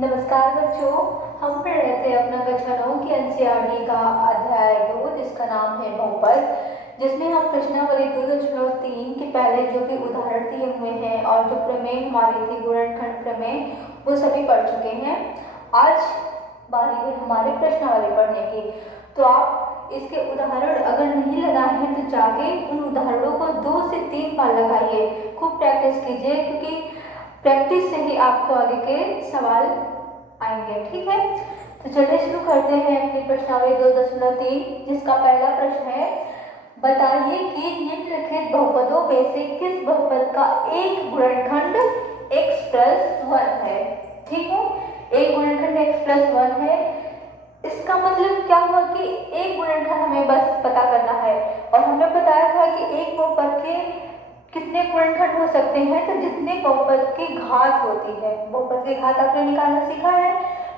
नमस्कार बच्चों। हम पढ़ रहे थे अपना कक्षा 9 की एनसीईआरटी का अध्याय 2 जिसका नाम है बहुपद, जिसमें हम प्रश्नावली 2.3 के पहले जो भी उदाहरण दिए हुए हैं और जो प्रमेय हमारी थी गुणनखंड प्रमेय वो सभी पढ़ चुके हैं। आज बारी है हमारे प्रश्नावली पढ़ने की। तो आप इसके उदाहरण अगर नहीं लगाए हैं तो जाके उन उदाहरणों को 2 से 3 बार लगाइए, खूब प्रैक्टिस कीजिए, क्योंकि प्रैक्टिस से ही आपको आगे के सवाल आएंगे। ठीक है, तो चलिए शुरू करते हैं अपनी प्रश्नावली 2.3 जिसका पहला प्रश्न है, बताइए कि निम्नलिखित बहुपदों में से किस बहुपद का एक गुणनखंड x+1 है। ठीक है, एक गुणनखंड x+1 है। इसका मतलब क्या हुआ कि एक गुणनखंड हमें बस पता करना है, और हमें बताया था कि एक बहुपद के कितने गुणनखंड हो सकते हैं, तो जितने बहुपद की घात होती है, बहुपद की घात आपने निकालना सीखा है,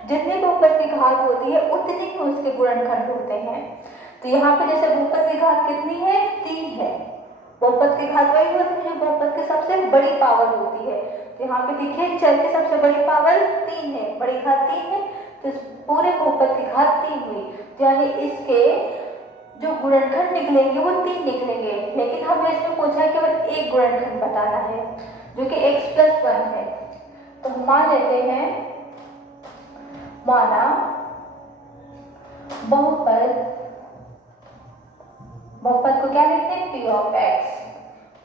जितने बहुपद की घात होती है उतने ही उसके गुणनखंड होते हैं। तो यहाँ पे जैसे बहुपद की घात कितनी है, 3 है। बहुपद की घात वही होती है जो बहुपद की सबसे बड़ी पावर होती है। तो यहाँ पे देखिए चर की सबसे बड़ी पावर 3 है, बड़ी घात 3 है, तो इस पूरे बहुपद की घात 3 हुई। तो यानी इसके जो गुणनखंड निकलेंगे वो 3 निकलेंगे, लेकिन हमें इसमें पूछा है केवल एक गुणनखंड बताना है जो कि x+1 है। तो मान लेते हैं, माना बहुपद को क्या लिखते हैं, p ऑफ x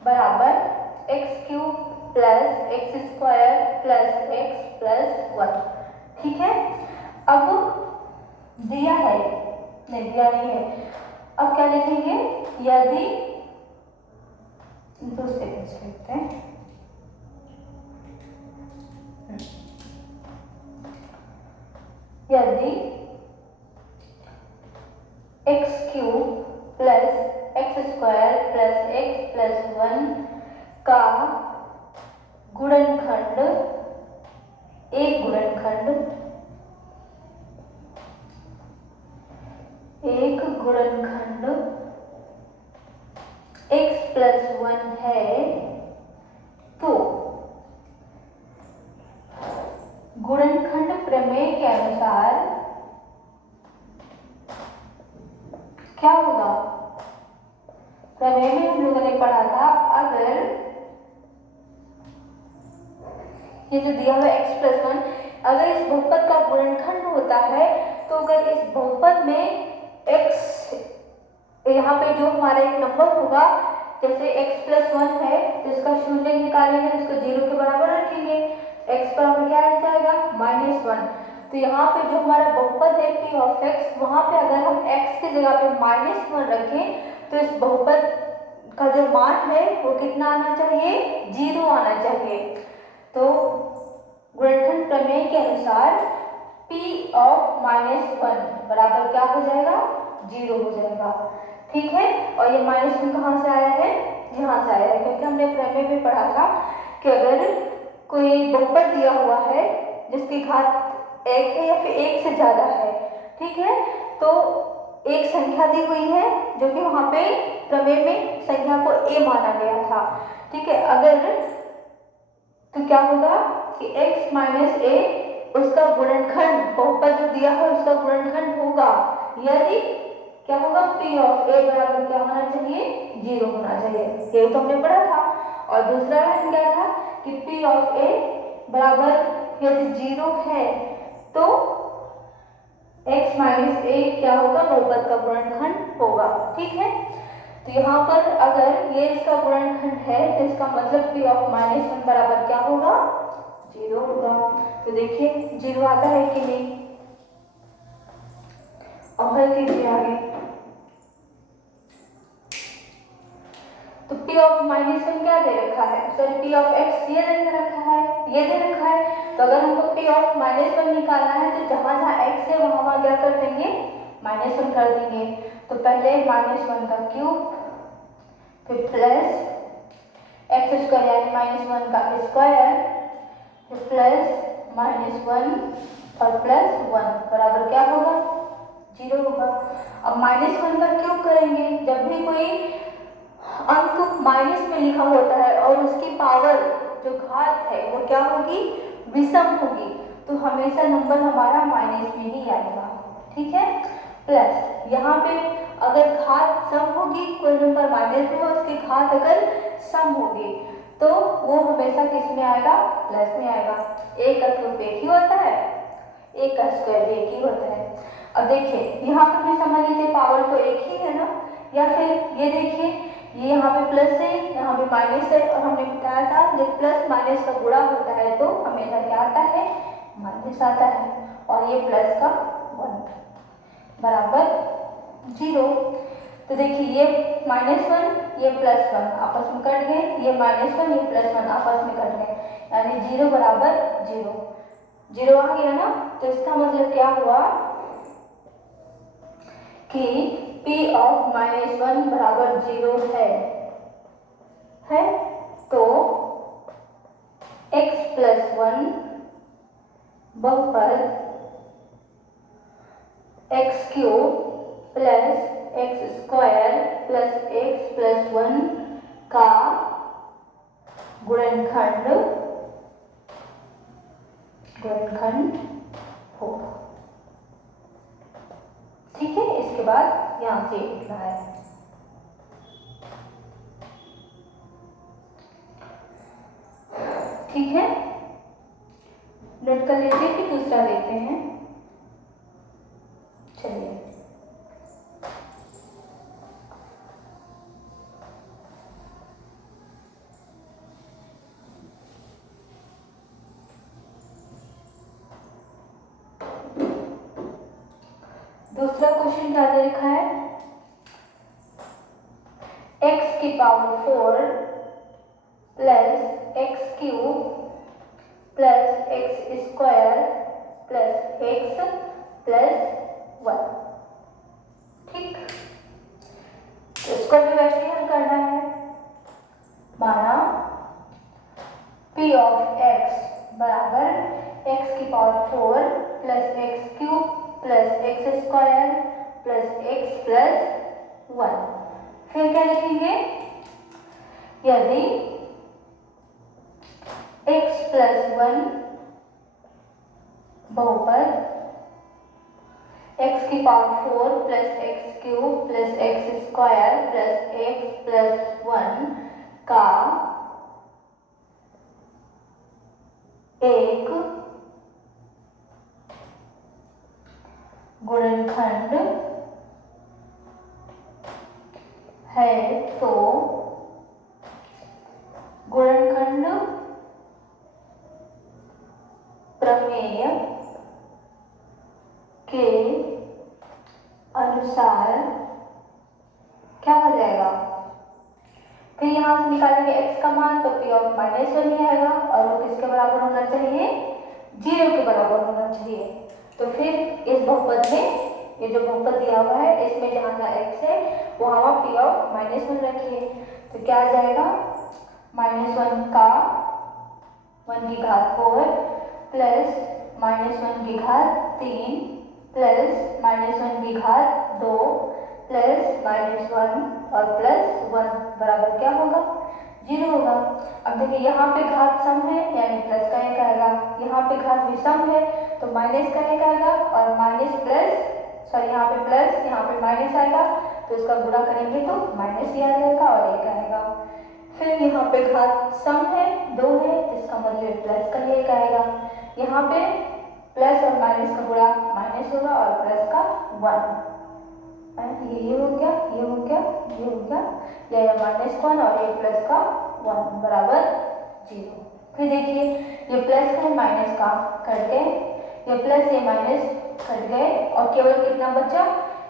बराबर x³ plus x² plus x+1। ठीक है, अब दिया है, नहीं दिया नहीं है, अब क्या लिखेंगे, यदि दूसरे पेज लिखते हैं, यदि x³ plus x² plus x+1 का गुणनखंड एक गुणनखंड x+1 है, तो गुणनखंड प्रमेय के अनुसार क्या होगा। प्रमेय में हम लोगों ने पढ़ा था, अगर ये जो दिया हुआ x+1 अगर इस बहुपद का गुणनखंड होता है, तो अगर इस बहुपद में x यहाँ पे जो हमारा एक नंबर होगा, जैसे x+1 है तो इसका शून्य निकालेंगे, इसको 0 के बराबर रखेंगे, x बराबर क्या आ जाएगा, -1। तो यहाँ पे जो हमारा बहुपद है p ऑफ x, वहां पे अगर हम x की जगह पे -1 रखें तो इस बहुपद का जो मान है वो कितना आना चाहिए, 0 आना चाहिए। तो गुणनखंड प्रमेय के अनुसार p ऑफ -1 बराबर क्या हो जाएगा, 0 हो जाएगा। ठीक है, और ये -1 कहाँ से आया है, यहाँ से आया है, क्योंकि हमने प्रमेय में पढ़ा था कि अगर कोई बहुपद दिया हुआ है जिसकी घात 1 है या फिर 1 से ज्यादा है, ठीक है, तो एक संख्या दी हुई है जो कि वहां पे प्रमेय में संख्या को a माना गया था। ठीक है, अगर तो क्या होगा कि x माइनस a उसका गुणनखंड, बहुपद जो दिया है उसका गुणनखंड होगा, यदि क्या होगा, p ऑफ a बराबर क्या होना चाहिए, 0 होना चाहिए। ये तो हमने पढ़ा था। और दूसरा लाइन क्या था कि p ऑफ a बराबर यदि 0 है तो x माइनस a क्या होगा, बहुपद का गुणनखंड होगा। ठीक है, तो यहाँ पर अगर ये इसका गुणनखंड है तो इसका मतलब p ऑफ -1 बराबर क्या होगा, 0 होगा। तो देखिए 0 आता है कि नहीं, और हल कीजिए आगे। तो p ऑफ -1 क्या दे रखा है, सॉरी p ऑफ x ये दे रखा है, ये दे रखा है। तो अगर हमको p ऑफ -1 निकालना है तो जहां जहां x है वहां वहां क्या कर देंगे, -1 कर देंगे। तो पहले -1 का क्यूब, फिर प्लस x² यानी -1 का स्क्वायर, फिर प्लस -1 और +1 बराबर क्या होगा, 0 होगा। अब -1 का क्यूब करेंगे, जब भी कोई अंक माइनस में लिखा होता है और उसकी पावर जो घात है वो क्या होगी, विषम होगी, तो हमेशा नंबर हमारा माइनस में ही आएगा, ठीक है। प्लस यहाँ पे अगर घात सम होगी, कोई नंबर माइनस में हो, उसकी घात अगर सम होगी तो वो हमेशा किस में आएगा, प्लस में आएगा। एक का क्यूब एक ही होता है, एक का स्क्वायर एक ही होता है। अब देखिए यहाँ पर भी समझ लीजिए पावर तो एक ही है ना, या फिर ये देखिए ये यहाँ पे प्लस है, यहाँ पे माइनस है, और हमने बताया था जब प्लस माइनस का गुणा होता है तो हमेशा क्या आता है, माइनस आता है। और ये प्लस का 1 बराबर 0। तो देखिए ये -1 ये +1 आपस में कट गए, ये -1 ये +1 आपस में कट गए, यानी 0 बराबर 0, 0 आ गया ना। तो इसका मतलब क्या हुआ कि P ऑफ -1 बराबर 0 है। तो x + 1 बहुपद x³ + x² + x + 1 का गुणनखंड होगा, ठीक है। इसके बाद यहां से लिखना है, ठीक है। नोट कर लीजिए कि दूसरा देखते हैं। चलिए दूसरा क्वेश्चन क्या दे रखा है, x⁴ + x³ + x² + x + 1, ठीक। तो इसको भी वैसे ही हल करना है। माना P ऑफ x बराबर x⁴ + x³ + x² + x + 1। फिर क्या लिखेंगे, यदि x + 1 बहुपद x⁴ + x³ + x² + x + 1 का एक गुणनखंड है, तो गुणनखंड प्रमेय के अनुसार क्या हो जाएगा। फिर यहाँ से निकालेंगे x का मान, तो P ऑफ -1 ही आएगा, और वो किसके बराबर होना चाहिए, 0 के बराबर होना चाहिए। तो फिर इस बहुपद में, ये जो बहुपद दिया हुआ है इसमें जहाँ जहाँ x है वहाँ P ऑफ -1 रखिए। तो क्या आ जाएगा, -1 का 1 की घात 4 प्लस -1 की घात 3 प्लस -1 की घात 2 प्लस -1 और +1 बराबर क्या होगा, 0 होगा। अब देखिए यहाँ पे घात सम है यानी प्लस का एक आएगा, यहाँ पे घात विषम है तो माइनस का एक आएगा, और यहाँ पे प्लस यहाँ पे माइनस आएगा, तो इसका गुणा करेंगे तो माइनस ही आ जाएगा और एक आएगा। फिर यहाँ पे घात सम है 2 है, इसका मतलब प्लस का एक आएगा, यहाँ पे प्लस और माइनस का गुणा माइनस होगा और प्लस का 1, ये हो गया, ये हो गया, ये हो गया, ये -1 और ये प्लस का 1 बराबर 0। फिर देखिए ये प्लस है माइनस का कट गए, ये प्लस ये माइनस कट गए, और केवल कितना बचा,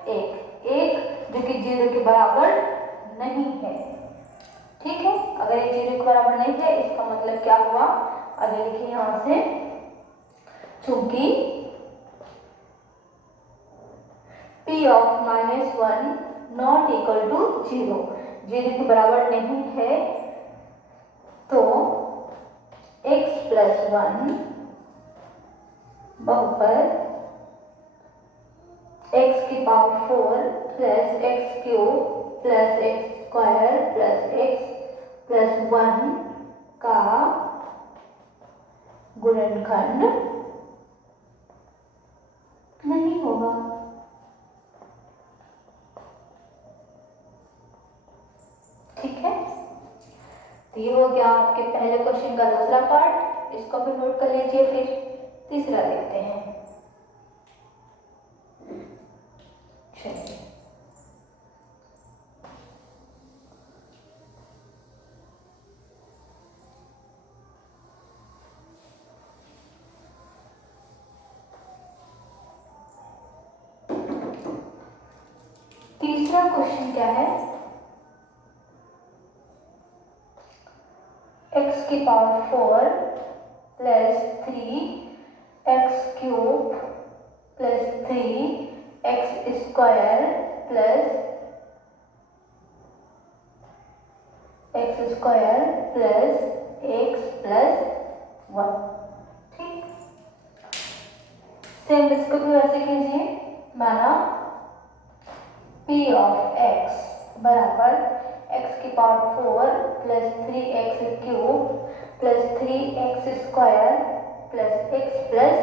एक जो कि 0 के बराबर नहीं है, ठीक है। अगर ये 0 के बराबर नहीं है इसका मतलब क्या हुआ, आगे लिखिए यहाँ से, चूंकि P of -1 not equal to 0, 0 के बराबर नहीं है, तो x + 1 बहुपद x⁴ + x³ + x² + x + 1 का गुणनखंड होगा। ठीक है, तो ये हो गया आपके पहले क्वेश्चन का दूसरा पार्ट, इसको भी नोट कर लीजिए। फिर तीसरा देखते हैं। चलिए, तीसरा क्वेश्चन क्या है, x की power 4 plus 3x cube plus 3x square plus x square plus x plus 1। ठीक, सेम इसको भी वैसे कीजिए। माना p ऑफ x बराबर x की power 4 plus 3x cube plus 3x square plus x plus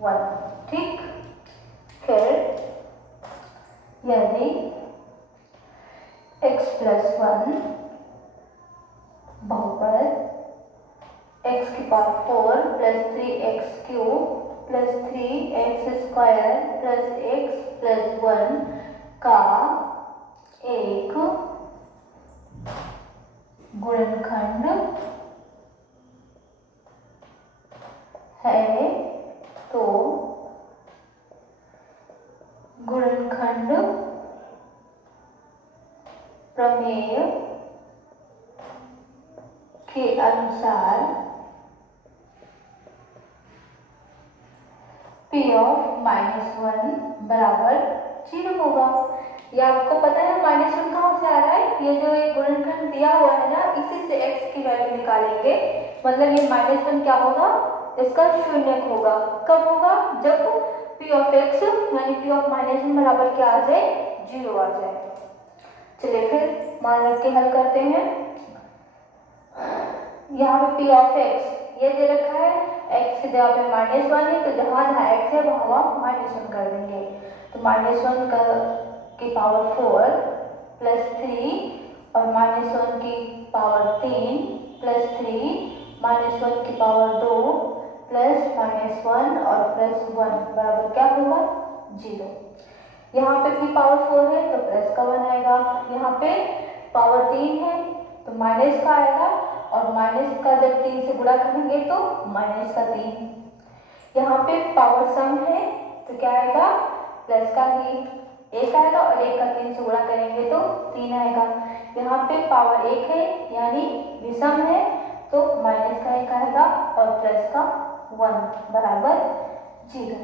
1। ठीक, फिर यदि x प्लस 1 बहुपद x की power 4 plus 3x cube plus 3x square plus x plus 1 का एक गुणनखंड है, तो गुणनखंड प्रमेय के अनुसार p ऑफ -1 बराबर 0 होगा। ये आपको पता है -1 कहाँ से आ रहा है, ये जो एक गुणनखंड दिया हुआ है ना, इसी से x की वैल्यू निकालेंगे। मतलब ये -1 क्या होगा, इसका शून्यक होगा। कब होगा, जब p ऑफ x यानी p ऑफ -1 बराबर क्या आ जाए, 0 आ जाए। चलिए फिर मान रख के हल करते हैं। यहाँ पे p ऑफ x ये दे रखा है, x की जगह पे -1 है, तो जहाँ जहाँ x है वहाँ -1 कर देंगे। तो -1 की पावर 4 प्लस 3 और -1 की पावर 3 प्लस 3 -1 की पावर 2 प्लस -1 और प्लस 1 बराबर क्या होगा, 0। यहाँ पे भी पावर 4 है तो प्लस का 1 आएगा, यहाँ पे पावर 3 है तो माइनस का आएगा, और माइनस का जब 3 से गुणा करेंगे तो माइनस का 3। यहाँ पे पावर सम है तो क्या आएगा, प्लस का ही 1 आएगा, और 1 का 3 से गुणा करेंगे तो 3 आएगा। यहाँ पे पावर 1 है यानी विषम है तो माइनस का 1 आएगा और प्लस का 1 बराबर 0।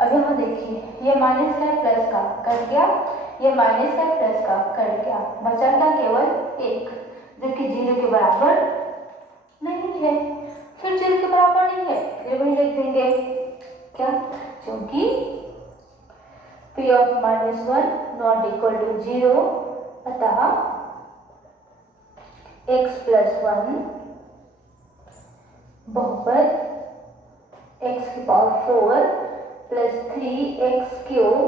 अब यहाँ देखिए, ये माइनस का प्लस का कट गया, ये माइनस का प्लस का कट गया, बचा क्या, केवल 1, जो कि 0 के बराबर नहीं है। फिर 0 के बराबर नहीं है, फिर वही लिख देंगे क्या, क्योंकि p of -1 not equal to 0, अतः x प्लस 1 बहुपद x की power 4 plus 3x cube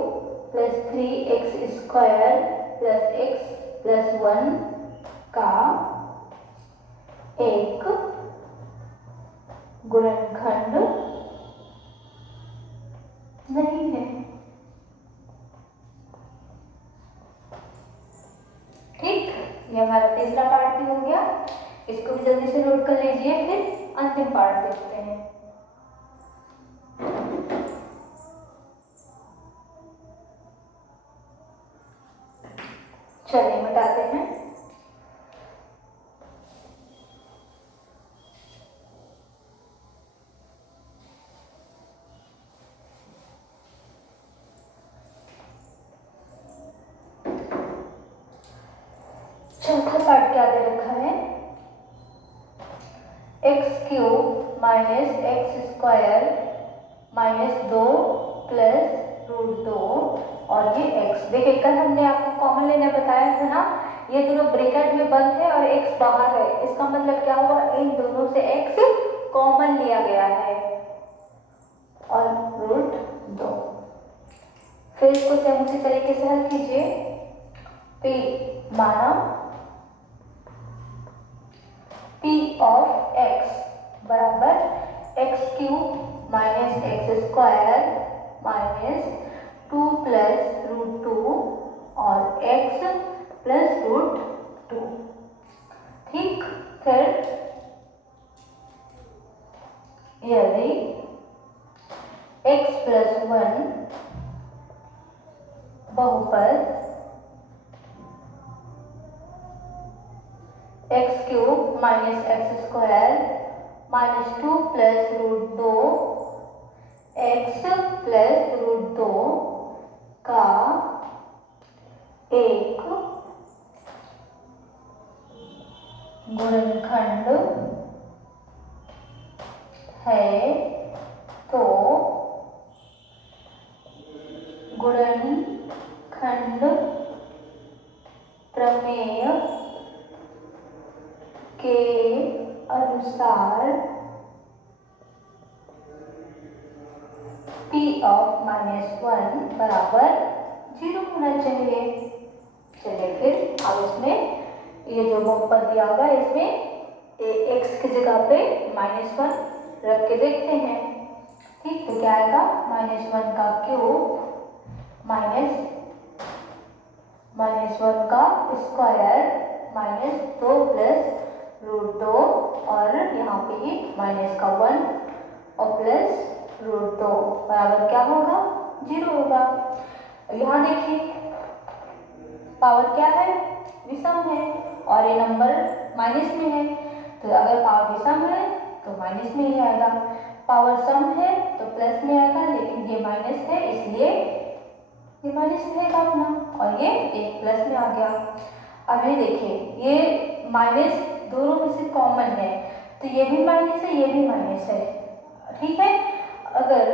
plus 3x square plus x plus 1 का एक गुणनखंड नहीं है। ठीक, ये हमारा तीसरा पार्ट भी हो गया, इसको भी जल्दी से नोट कर लीजिए। फिर अंतिम पार्ट देखते हैं। चलिए मिटाते हैं। चौथा पार्ट क्या दे रखा है, x cube minus x square minus 2 plus root 2 और ये x। देखिए कल हमने आपको कॉमन लेने बताया था ना, ये दोनों ब्रैकेट में बंद है और x बाहर है, इसका मतलब क्या हुआ, इन दोनों से x कॉमन लिया गया है और रूट 2। फिर इसको सेम उसी तरीके से हल कीजिए। p माना p ऑफ x बराबर x³ minus x square minus 2 plus √2 और x प्लस √2। ठीक, फिर यदि x प्लस 1 बहुपद x³ minus x square minus 2 plus √2 x plus √2 का एक गुणनखंड है तो गुणनखंड प्रमेय के अनुसार p ऑफ -1 बराबर 0 होना चाहिए। चलिए फिर अब इसमें ये जो बहुपद दिया हुआ है इसमें x की जगह पे -1 रख के देखते हैं। ठीक, तो क्या आएगा, -1 का क्यूब माइनस 1 का स्क्वायर माइनस 2 प्लस √2 और यहाँ पे ही माइनस का 1 और प्लस √2 बराबर क्या होगा, 0 होगा। यहाँ देखिए पावर क्या है, विषम है और ये नंबर माइनस में है, तो अगर पावर विषम है तो माइनस में ही आएगा, पावर सम है तो प्लस में आएगा, लेकिन ये माइनस है इसलिए ये माइनस रहेगा अपना और ये एक प्लस में आ गया। अब ये देखिए ये माइनस दोनों में से कॉमन है तो ये भी माइनस है ये भी माइनस है। ठीक है, अगर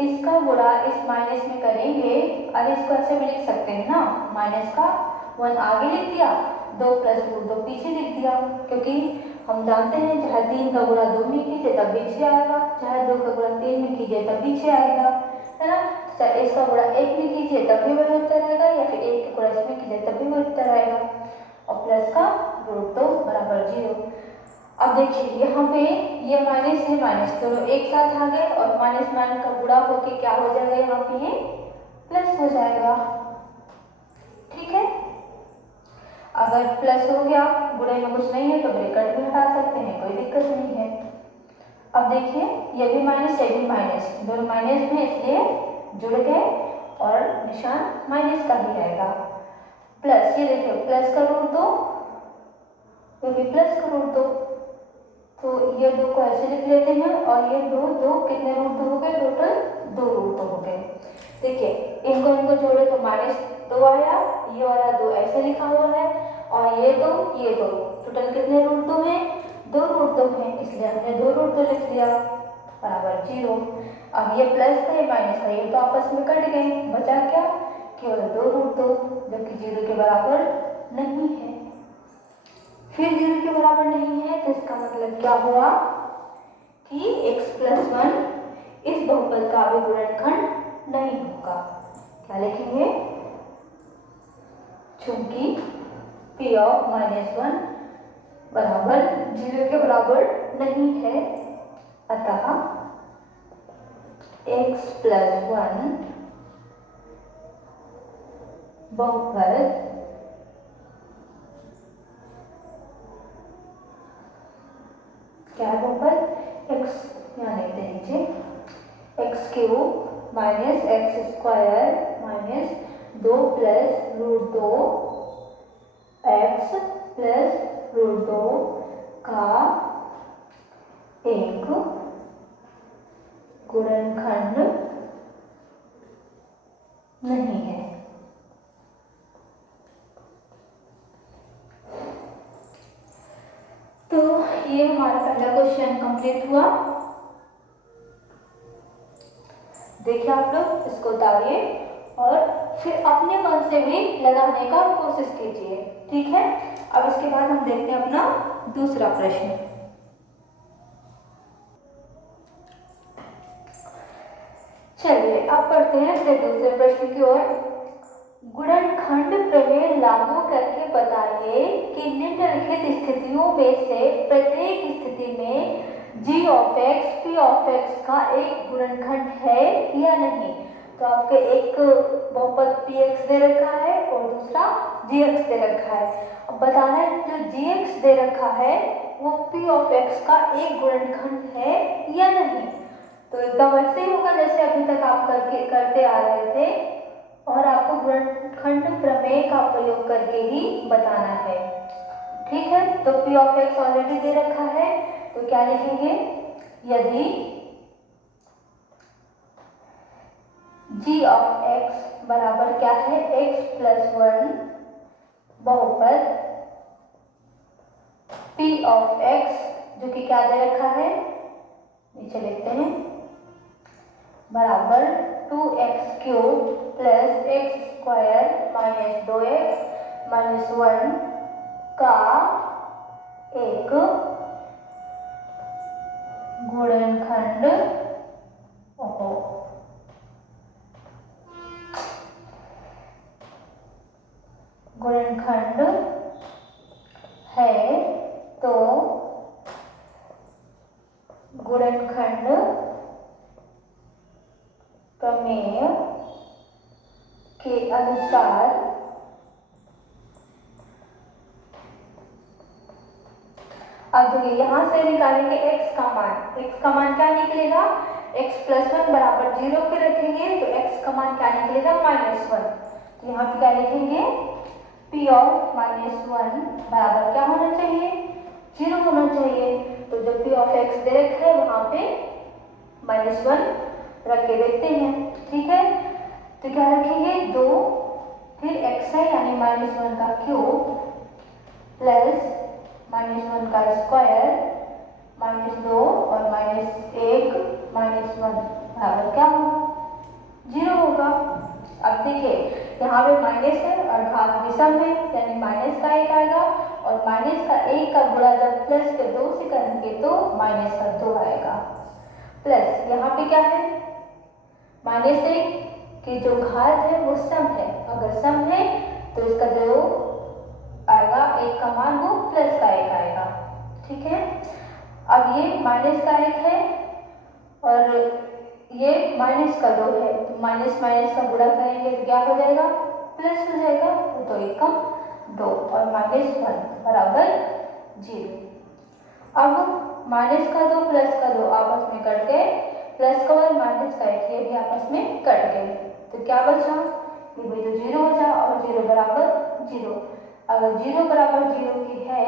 इसका गुणा इस माइनस में करेंगे, अरे इसको ऐसे भी लिख सकते हैं ना, माइनस का 1 आगे लिख दिया, 2 प्लस √2 पीछे लिख दिया, क्योंकि हम जानते हैं चाहे 3 का गुणा 2 में कीजिए तब पीछे आएगा, चाहे 2 का गुणा 3 में कीजिए तब पीछे आएगा, है ना। चाहे इसका गुणा 1 में कीजिए तब भी वही उत्तर आएगा या फिर 1 का गुणा इसमें कीजिए तब भी वही उत्तर आएगा और प्लस का √2 बराबर 0। अब देखिए यहाँ पे ये माइनस है माइनस दोनों एक साथ आ गए और माइनस का गुणा होके क्या हो जाएगा, यहाँ पे ये प्लस हो जाएगा। ठीक है, अगर प्लस हो गया, गुणे में कुछ नहीं है तो ब्रैकेट भी हटा सकते हैं, कोई दिक्कत नहीं है। अब देखिए ये भी माइनस ये भी माइनस, दोनों माइनस में इसलिए जुड़ गए और निशान माइनस का ही आएगा। प्लस ये देखिए प्लस का √2 ये भी प्लस का √2, तो ये 2 को ऐसे लिख लेते हैं और ये दो कितने √2 हो गए, टोटल 2 √2 हो गए। देखिए इनको जोड़े तो -2 आया, ये वाला 2 ऐसे लिखा हुआ है और ये दो टोटल कितने √2 हैं, 2 √2 हैं, इसलिए हमने 2 √2 लिख लिया बराबर 0। अब ये प्लस था ये माइनस था, ये तो आपस में कट गए, बचा क्या, केवल 2 √2 जो कि 0 के बराबर नहीं है। फिर 0 के बराबर नहीं है तो इसका मतलब क्या हुआ कि x प्लस 1 इस बहुपद का भी गुणनखंड नहीं होगा। क्या लिखेंगे, चूंकि p ऑफ -1 बराबर 0 के बराबर नहीं है, अतः x प्लस 1 बहुपद क्या बहुपद x यहाँ लिखते नीचे x³ minus x square minus 2 plus √2 x plus √2 का एक गुणनखंड नहीं है। तो ये हमारा पहला क्वेश्चन कंप्लीट हुआ। देखिए आप लोग इसको उतारिए और फिर अपने मन से भी लगाने का कोशिश कीजिए। ठीक है, अब इसके बाद हम देखते हैं अपना दूसरा प्रश्न। चलिए अब पढ़ते हैं फिर दूसरे प्रश्न की ओर। गुणनखंड प्रमेय लागू करके बताइए कि निम्नलिखित स्थितियों में से प्रत्येक स्थिति में g of x p of x का एक गुणनखंड है या नहीं। तो आपके एक बहुपद px दे रखा है और दूसरा gx दे रखा है। अब बताना है जो gx दे रखा है वो p ऑफ x का एक गुणनखंड है या नहीं। तो एकदम वैसे ही होगा जैसे अभी तक आप करते आ रहे थे और आपको गुणनखंड प्रमेय का प्रयोग करके ही बताना है। ठीक है, तो p ऑफ x ऑलरेडी दे रखा है तो क्या लिखेंगे, यदि g ऑफ x बराबर क्या है x प्लस 1 बहुपद p ऑफ x जो कि क्या दे रखा है, नीचे लिखते हैं, बराबर 2x cube plus x square minus 2x minus 1 का एक गुणनखंड है। तो गुणनखंड प्रमेय के अनुसार अब देखिए यहाँ से निकालेंगे x का मान क्या निकलेगा, x प्लस 1 बराबर 0 पे रखेंगे तो x का मान क्या निकलेगा -1। तो यहाँ पे क्या लिखेंगे, p ऑफ -1 बराबर क्या होना चाहिए, 0 होना चाहिए। तो जो p ऑफ x दे रखा है वहाँ पे -1 रख के देखते हैं। ठीक है, तो क्या रखेंगे 2 फिर x है यानी -1 का क्यूब प्लस -1 का स्क्वायर -2 और -1 -1 बराबर क्या होगा, 0 होगा। अब देखिए यहाँ पे माइनस है और घात विषम है यानी माइनस का 1 आएगा और माइनस का 1 का गुणा जब प्लस के 2 से करेंगे तो माइनस का 2 आएगा। प्लस यहाँ पे क्या है, -1 की जो घात है वो सम है, अगर सम है तो इसका जो आएगा 1 का मान वो प्लस का 1 आएगा। ठीक है, अब ये माइनस का 1 है और ये माइनस का 2 है तो माइनस माइनस का गुणा करेंगे तो क्या हो जाएगा, प्लस हो जाएगा। तो 1 कम 2 और -1 बराबर 0। अब माइनस का 2 प्लस का 2 आपस में कट गए, प्लस का और माइनस का 1 ये भी आपस में कट गए तो क्या बचा, ये भी तो 0 हो जाए और 0 बराबर 0। अगर 0 बराबर 0 की है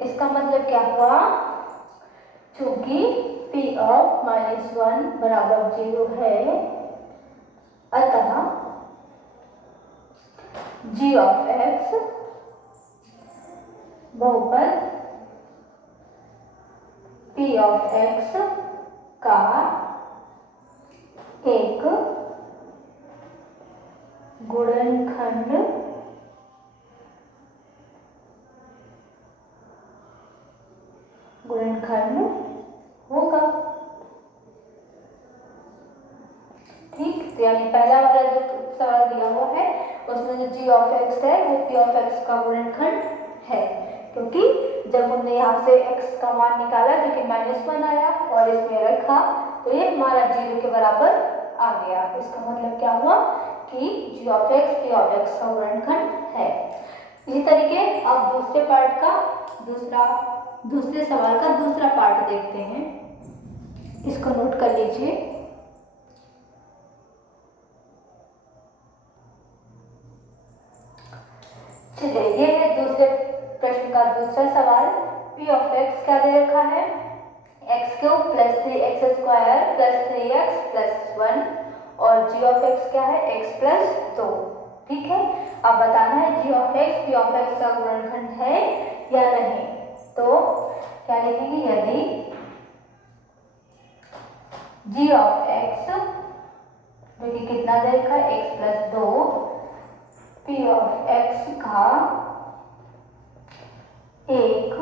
इसका मतलब क्या हुआ, चूंकि p ऑफ -1 बराबर 0 है अतः g ऑफ x बहुपद p ऑफ x का एक गुणनखंड होगा। ठीक, तो यानी पहला वाला जो सवाल दिया हुआ है उसमें जो g ऑफ x है वो p ऑफ x का गुणनखंड है, क्योंकि जब हमने यहाँ से x का मान निकाला जो कि -1 आया और इसमें रखा तो ये हमारा 0 के बराबर आ गया। इसका मतलब क्या हुआ कि g of x p of x का गुणनखंड है। इसी तरीके अब दूसरे सवाल का दूसरा पार्ट देखते हैं, इसको नोट कर लीजिए। चलिए ये है दूसरे प्रश्न का दूसरा सवाल। p ऑफ x क्या दे रखा है, x cube plus 3x square plus 3x plus 1 और g ऑफ x क्या है, x प्लस 2। ठीक है, अब बताना है g of x p of x का गुणनखंड है या नहीं। तो क्या लिखेंगे, यदि g ऑफ x जो कि कितना दे रखा है x plus 2 p of x का एक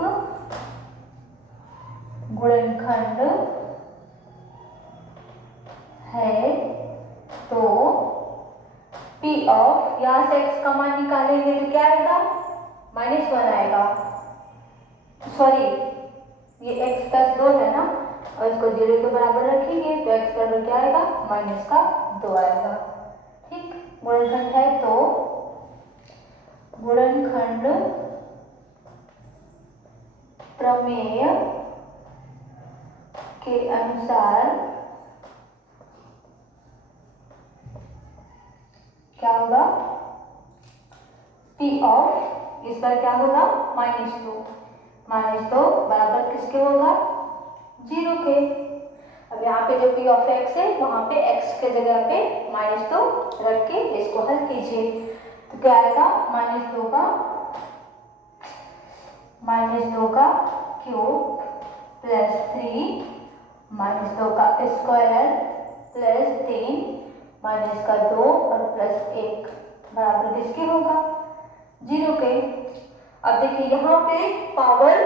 गुणनखंड है ऑफ, यहाँ से x का मान निकालेंगे तो क्या आएगा, -1 आएगा, सॉरी ये x प्लस 2 है ना, और इसको 0 के बराबर रखेंगे तो x बराबर क्या आएगा, -2 आएगा। ठीक, गुणनखंड है तो गुणनखंड प्रमेय के अनुसार क्या होगा, P ऑफ, इस बार क्या होगा, -2 बराबर किसके होगा, 0 के। अब यहाँ पे जो P ऑफ x है वहां पे x के जगह पे -2 रख के इसको हल कीजिए तो क्या आएगा, -2 का क्यूब प्लस 3 -2 का स्क्वायर प्लस 3 -2 और प्लस 1 बराबर किसके होगा, 0 के। अब देखिए यहाँ पे पावर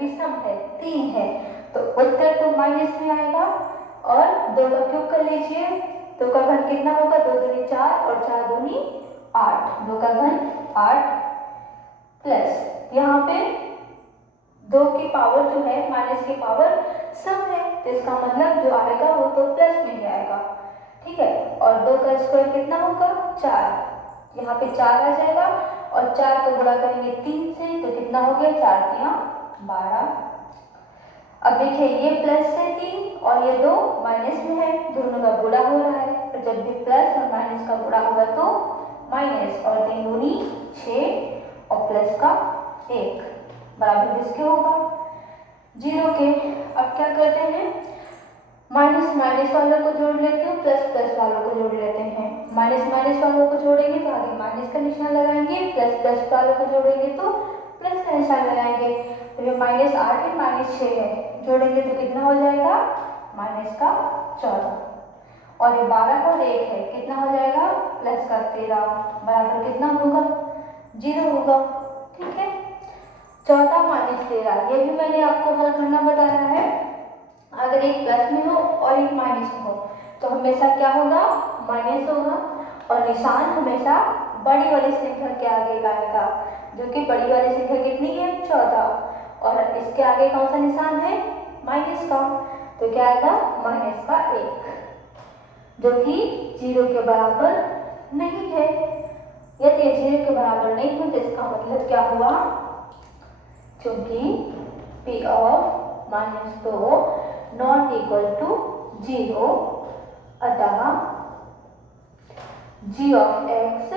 विषम है, 3 है, तो उत्तर तो माइनस में आएगा। और 2 का क्यूब कर लीजिए, 2 का घन कितना होगा, 2 दूनी 4 और 4 दूनी 8, 2 का घन 8 प्लस यहाँ पे 2 की पावर जो है माइनस की पावर सम है, तो इसका मतलब जो आएगा वो तो प्लस में ही आएगा। ठीक है, और 2 का स्क्वायर कितना होगा, 4, यहाँ पे 4 आ जाएगा और 4 को गुणा करेंगे 3 से तो कितना हो गया, 4 3 12। अब देखिए ये प्लस है 3 और ये 2 माइनस में है, दोनों का गुणा हो रहा है, तो जब भी प्लस और माइनस का गुणा होगा तो माइनस, और 3 दूनी 6 और प्लस का 1 बराबर किसके होगा, 0 के। अब क्या करते हैं, माइनस माइनस वालों को जोड़ लेते हैं, प्लस प्लस वालों को जोड़ लेते हैं। माइनस माइनस वालों को जोड़ेंगे तो आगे माइनस का निशान लगाएंगे, प्लस प्लस वालों को जोड़ेंगे तो प्लस का निशान लगाएंगे। तो ये -8 है, -6 है, जोड़ेंगे तो कितना हो जाएगा, -14, और ये 12 और 1 है, कितना हो जाएगा, प्लस का 13 बराबर कितना होगा, 0 होगा। ठीक है, 14 - 13 ये भी मैंने आपको हल करना बताया है। अगर एक प्लस में हो और एक माइनस में हो तो हमेशा क्या होगा, माइनस होगा, और निशान हमेशा बड़ी वाली संख्या के आगे आएगा, जो कि बड़ी वाली संख्या कितनी है, 14, और इसके आगे कौन सा निशान है, माइनस का, तो क्या आएगा, -1, जो कि 0 के बराबर नहीं है। यदि 0 के बराबर नहीं हो तो इसका मतलब क्या हुआ, क्योंकि P of -2 not equal to 0, अतः G of x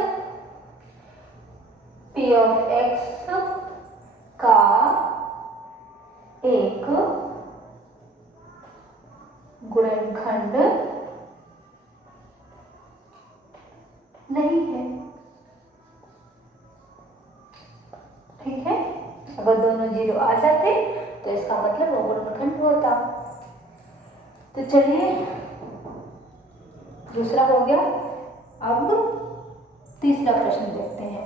P of x का एक गुणनखंड नहीं है। ठीक है, अगर दोनों 0 आ जाते तो इसका मतलब वो गुणनखंड होता। तो चलिए दूसरा हो गया, अब तीसरा प्रश्न देखते हैं।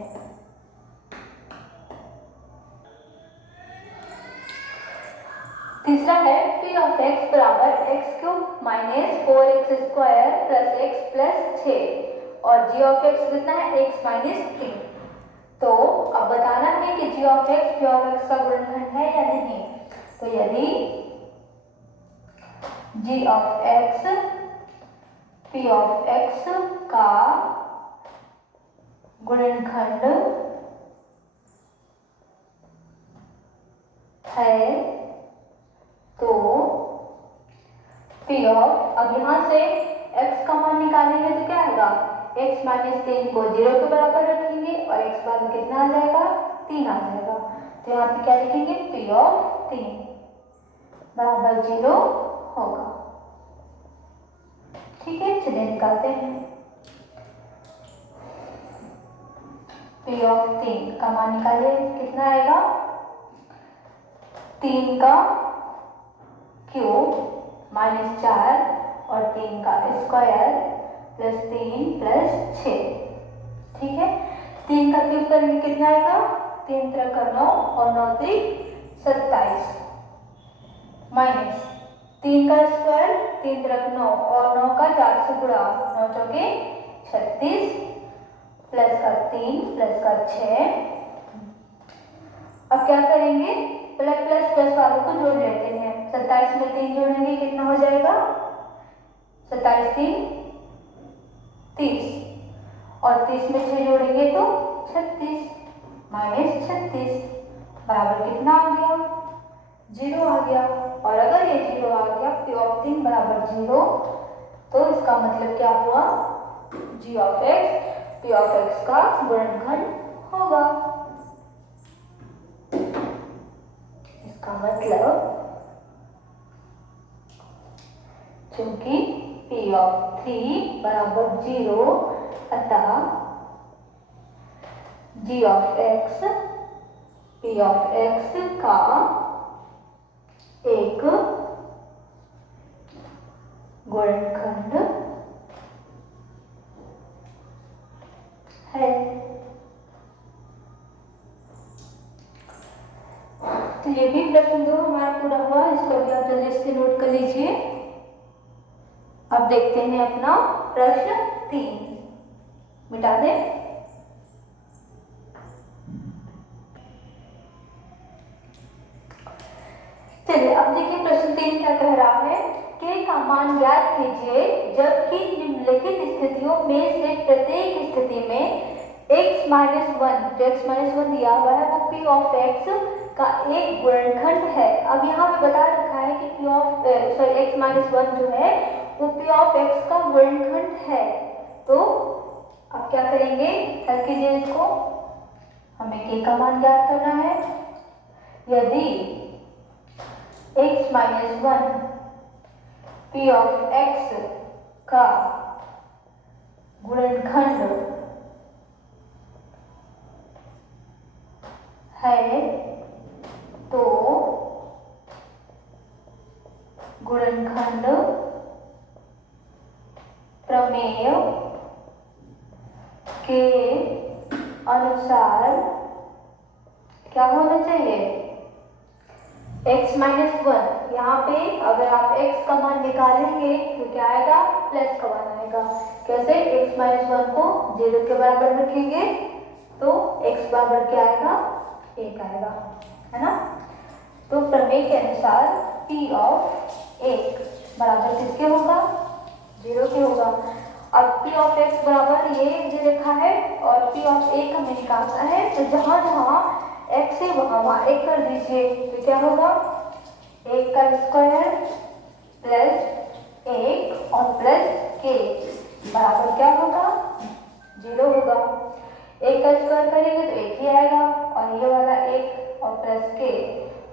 तीसरा है P ऑफ x बराबर x³ - 4x² + x + 6 और G ऑफ x कितना है, x - 3। तो अब बताना है कि G of x P of x का गुणनखंड है या नहीं। तो यदि G of x P of x का गुणनखंड है तो P ऑफ, अब यहाँ से x का मान निकालेंगे तो क्या आएगा, x - 3 को 0 के बराबर रखेंगे और x बराबर कितना आ जाएगा, 3 आ जाएगा। तो यहाँ पे क्या लिखेंगे, P ऑफ 3 बराबर 0 होगा। ठीक है, चलिए निकालते हैं। P ऑफ 3 का मान निकालिए, कितना आएगा, 3 का क्यूब -4 और 3 का स्क्वायर + 3 + 6। ठीक है, 3 का क्यूब करेंगे कितना आएगा, 3 3 का 9 और 9 3 27 माइनस 3 का स्क्वायर 3 3 9 और 9 का 4 से गुणा, 9 चौके 36 प्लस का 3 प्लस का 6। अब क्या करेंगे, प्लस प्लस प्लस वालों को जोड़ लेते हैं। 27 में 3 जोड़ेंगे कितना हो जाएगा, 27 3 30, और 30 में 6 जोड़ेंगे तो 36 माइनस 36 बराबर कितना आ गया, 0 आ गया। और अगर ये 0 आ गया, P ऑफ 3 बराबर 0, तो इसका मतलब क्या हुआ, G of x P of x का गुणनखंड होगा। इसका मतलब चूंकि P ऑफ 3 बराबर 0, अतः G of x P of x का एक गुणनखंड है। तो ये भी प्रश्न 2 हमारा पूरा हुआ, इसको भी आप जल्दी से नोट कर लीजिए। अब देखते हैं अपना प्रश्न 3, मिटा दें। चलिए अब देखिए प्रश्न 3 क्या कह रहा है, k का मान ज्ञात कीजिए जबकि निम्नलिखित स्थितियों में से प्रत्येक स्थिति में x माइनस 1, जो x माइनस 1 दिया हुआ है वो p ऑफ x का एक गुणनखंड है। अब यहाँ पे बता रखा है कि p ऑफ x माइनस 1 जो है वो p ऑफ x का गुणनखंड है। तो अब क्या करेंगे, हल कीजिए इसको, हमें k का मान ज्ञात करना है। यदि x minus 1 p of x का गुणनखंड है तो गुणनखंड प्रमेय के अनुसार क्या होना चाहिए, x माइनस 1, यहाँ पे अगर आप x का मान निकालेंगे तो क्या आएगा, प्लस का मान आएगा। कैसे, x माइनस 1 को 0 के बराबर रखेंगे तो x बराबर क्या आएगा, 1 आएगा, है ना। तो प्रमेय के अनुसार p ऑफ 1 बराबर किसके होगा, 0 के होगा। अब p ऑफ x बराबर ये जो लिखा है और p ऑफ 1 हमें निकालना है, तो जहां जहां x है वहां 1 कर दीजिए, तो क्या होगा, 1 का स्क्वायर प्लस 1 और प्लस k बराबर क्या होगा, 0 होगा। 1 का स्क्वायर करेंगे तो 1 ही आएगा, और ये वाला 1 और प्लस k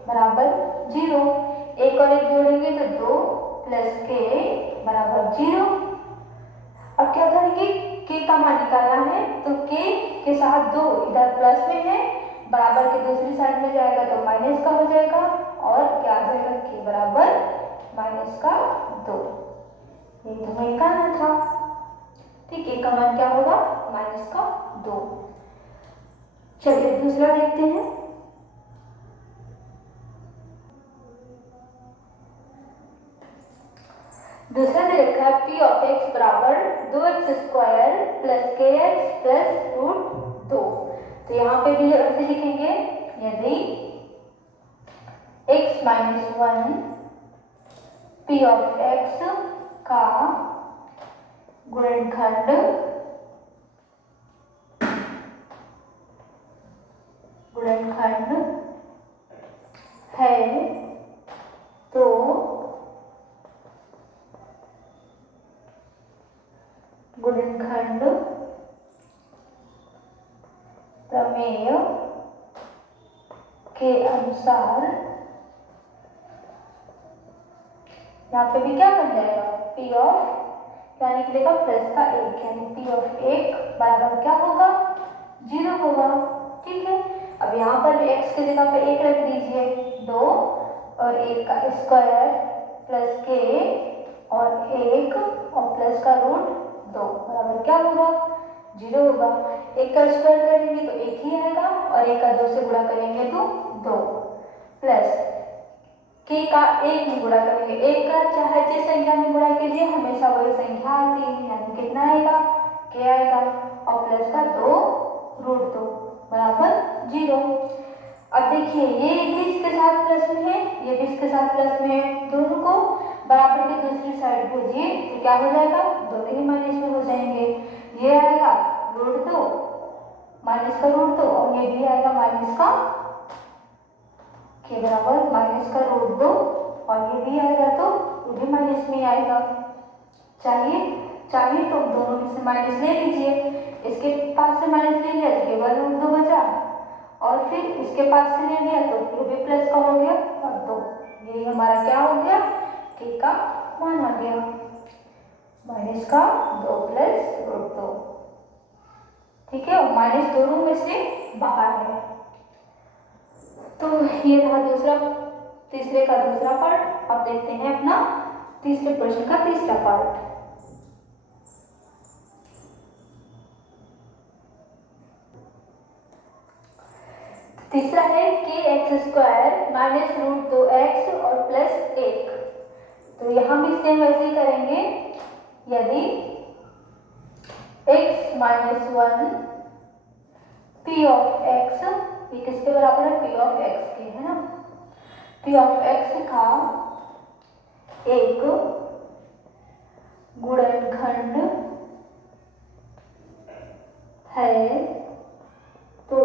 बराबर 0। 1 और 1 जोड़ेंगे तो 2 प्लस k बराबर 0। अब क्या करेंगे, k का मान निकालना है, तो k के साथ 2 इधर प्लस में है, बराबर के दूसरी साइड में जाएगा तो माइनस का हो जाएगा, और क्या आ जाएगा, k बराबर माइनस का 2। ये तो हमें निकालना था, ठीक है, k का मान क्या होगा, माइनस का 2। चलिए दूसरा देखते हैं। दूसरा दे रखा है p ऑफ x बराबर 2x square plus kx plus root 2। तो यहाँ पे भी ऐसे लिखेंगे, यदि x minus 1 p of x का गुणनखंड है तो गुणनखंड प्रमेय के अनुसार, यहाँ पे भी क्या बन जाएगा, p ऑफ क्या निकलेगा, प्लस का 1, यानी p ऑफ 1 बराबर क्या होगा, 0 होगा, ठीक है। अब यहाँ पर भी x की जगह पे 1 रख दीजिए, 2 और 1 का स्क्वायर प्लस k और 1 और प्लस का रूट 2 बराबर क्या होगा, 0 होगा। 1 का स्क्वायर करेंगे तो 1 ही आएगा, और 1 का 2 से गुणा करेंगे तो 2 प्लस k का 1 में गुणा करेंगे, 1 का चाहे जिस संख्या में गुणा कीजिए हमेशा वही संख्या आती है, यानी कितना आएगा, k आएगा, और प्लस का 2 दूसरी साइड भेजिए तो क्या हो जाएगा, दोनों ही माइनस में हो जाएंगे। ये आएगा √2 माइनस का √2 और ये भी आएगा माइनस का के बराबर माइनस का √2 और ये भी आएगा तो ये भी माइनस में आएगा। चाहिए तो दोनों में से माइनस ले लीजिए, इसके पास से माइनस ले लिया तो केवल √2 बचा और फिर इसके पास से ले लिया तो ये भी प्लस का हो गया और 2, ये हमारा क्या हो गया, के का मान आ गया माइनस का 2 प्लस √2। ठीक है, और माइनस दोनों में से बाहर है। तो ये रहा तीसरे का दूसरा पार्ट। अब देखते हैं अपना तीसरे प्रश्न का तीसरा पार्ट। तीसरा है कि x² माइनस √2x और प्लस 1। तो यहाँ भी सेम वैसे ही करेंगे। यदि x minus 1 p of x, ये किसके बराबर है, p ऑफ x के, है ना, p ऑफ x का एक गुणनखंड है तो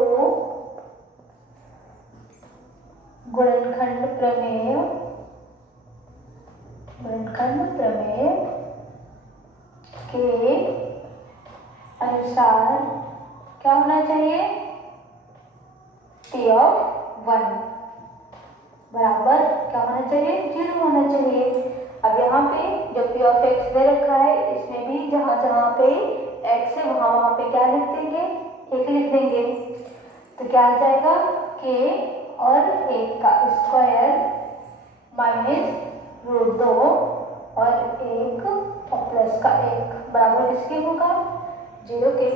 गुणनखंड प्रमेय के अनुसार क्या होना चाहिए, p ऑफ 1 बराबर क्या होना चाहिए, 0 होना चाहिए। अब यहाँ पे जो p ऑफ x दे रखा है इसमें भी जहाँ जहाँ पे x है वहाँ पे क्या लिख देंगे, 1 लिख देंगे। तो क्या आ जाएगा, k और 1 का स्क्वायर माइनस √2 और 1 और प्लस का 1 बराबर किसके होगा, 0 के।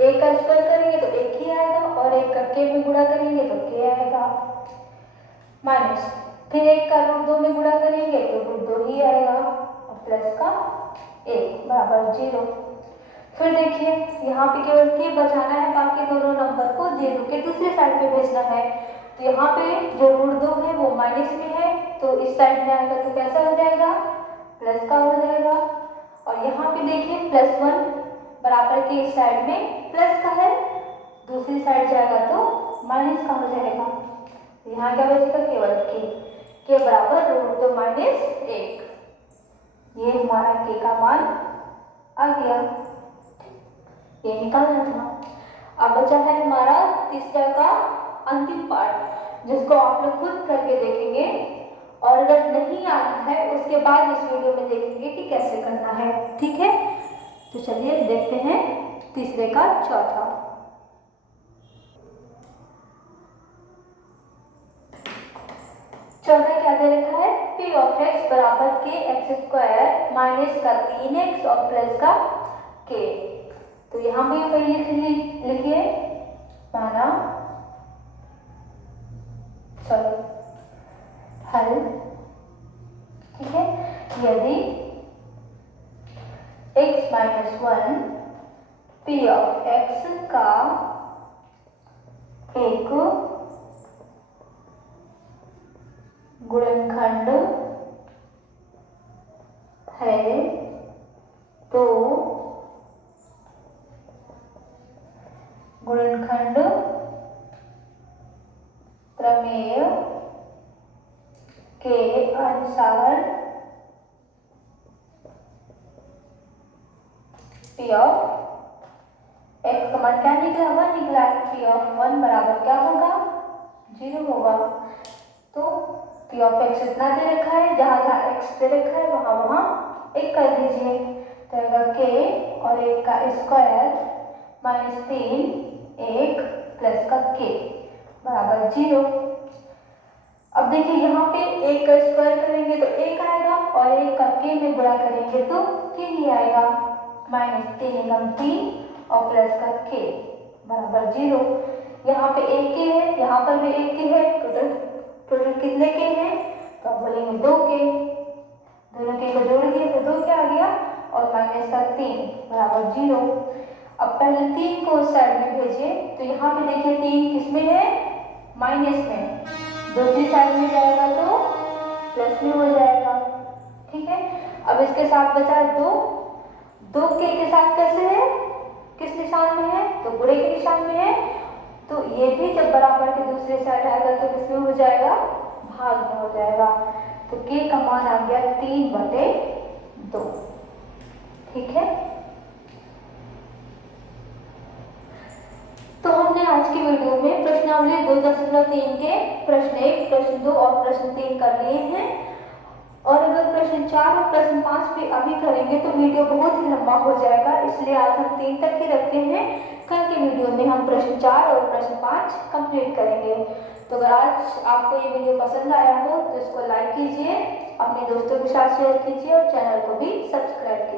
1 का स्क्वायर करेंगे तो 1 ही आएगा और 1 का k में गुणा करेंगे तो k आएगा माइनस, फिर 1 का √2 में गुणा करेंगे तो √2 ही आएगा और प्लस का 1 बराबर 0। फिर देखिए यहाँ पे केवल k बचाना है, बाकी दोनों नंबर को 0 के दूसरी साइड पे भेजना है। तो यहाँ पे जो √2 है वो माइनस में है तो इस साइड में आएगा तो कैसा हो जाएगा, प्लस का हो जाएगा। और यहाँ पे देखिए +1 बराबर के इस साइड में प्लस का है, दूसरी साइड जाएगा तो माइनस का हो जाएगा। यहाँ क्या बचेगा, केवल k बराबर √2 माइनस 1। ये हमारा k का मान आ गया, ये निकालना था। अब बचा है हमारा तीसरा का अंतिम पार्ट, जिसको आप लोग खुद करके देखेंगे और अगर नहीं आता है उसके बाद इस वीडियो में देखेंगे कि कैसे करना है। ठीक है, तो चलिए देखते हैं तीसरे का चौथा। चौथा क्या दे रखा है, p ऑफ x बराबर के x² माइनस का 3x और प्लस का k। तो यहाँ पे वही लिखिए माना, चलो हल। ठीक है, यदि x minus 1 p of x का एक गुणनखंड है तो गुणनखंड प्रमेय के अनुसार p ऑफ x का मान क्या निकला, 1 निकला। p ऑफ 1 बराबर क्या होगा, 0 होगा। तो p ऑफ x इतना दे रखा है, जहाँ जहाँ x दे रखा है वहाँ वहाँ 1 कर दीजिए। तो आएगा k और 1 का स्क्वायर माइनस 3 1 प्लस का k बराबर 0। अब देखिए यहाँ पे 1 का स्क्वायर करेंगे तो 1 आएगा और 1 का k में गुणा करेंगे तो k ही आएगा, माइनस 3 एकम 3 और प्लस का k बराबर 0। यहाँ पे 1 k है, यहाँ पर भी 1 k है, टोटल कितने के हैं, तो आप बोलेंगे 2 के, दोनों के को जोड़ दिए तो 2 क्या आ गया और माइनस का 3 बराबर 0। अब पहले 3 को उस साइड में भेजिए तो यहाँ पे देखिए 3 किस में है, माइनस में, दूसरी साइड में जाएगा तो प्लस में हो जाएगा। ठीक है, अब इसके साथ बचा 2, 2 के साथ कैसे है, किस निशान में है, तो बुरे के निशान में है। तो ये भी जब बराबर के दूसरे साइड आएगा तो किसमें हो जाएगा, भाग में हो जाएगा। तो के का मान आ गया 3/2। ठीक है, तो हमने आज की वीडियो में प्रश्नावली 2.3 के प्रश्न 1, प्रश्न 2 और प्रश्न 3 कर लिए हैं। और अगर प्रश्न 4 और प्रश्न 5 भी अभी करेंगे तो वीडियो बहुत ही लंबा हो जाएगा, इसलिए आज हम 3 तक ही रखते हैं। कल के वीडियो में हम प्रश्न 4 और प्रश्न 5 कंप्लीट करेंगे। तो अगर आज आपको ये वीडियो पसंद आया हो तो इसको लाइक कीजिए, अपने दोस्तों के साथ शेयर कीजिए और चैनल को भी सब्सक्राइब कीजिए।